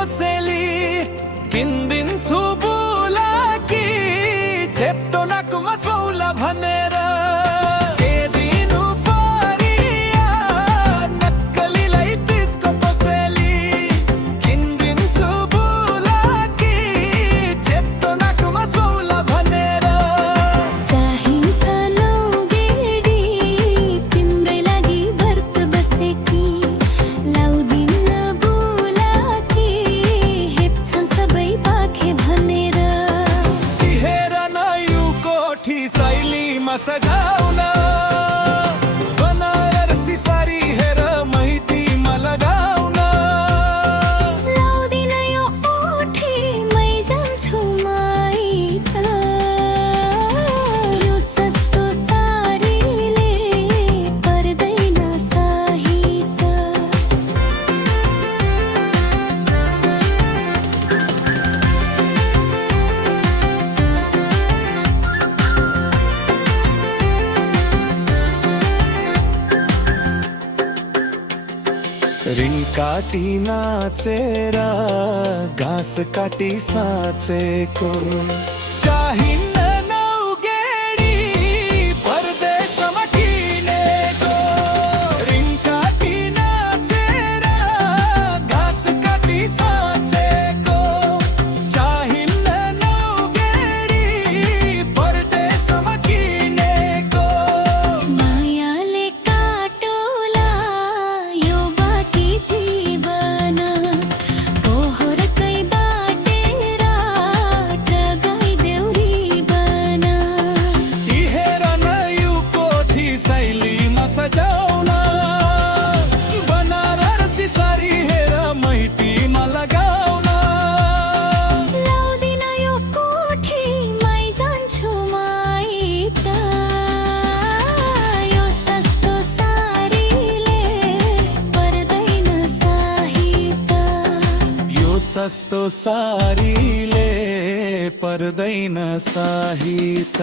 कोसेली किंदिन्छु बुलाकी चेप्टो नाकु मसौला भनेर सजाउन बनारसी सारी हेर मैतीमा लगाउन लाउँदिन यो ओठी मै जान्छु माइत यो सस्तो सारीले पर्दैन सहित ऋण काटी नाचेर घाँस काटी साँचेको चाहिन्न नौगेडी परदेशमा किनेको ऋण काटी नाचेर घाँस काटी साँचेको चाहिन्न नौगेडी परदेशमा किनेको मायाले काटोला यो जीवन पोहोरकै बाटेर गइदेउरी बन हेर न यो कोठी शैलीमा सजाउन बनारसी सारी हेर मैतीमा लगाउन लाउँदिन यो कोठी मै जान्छु माइत यो सस्तो सारीले पर्दैन सहित यो सस्तो सारीले पर्दैन सहित।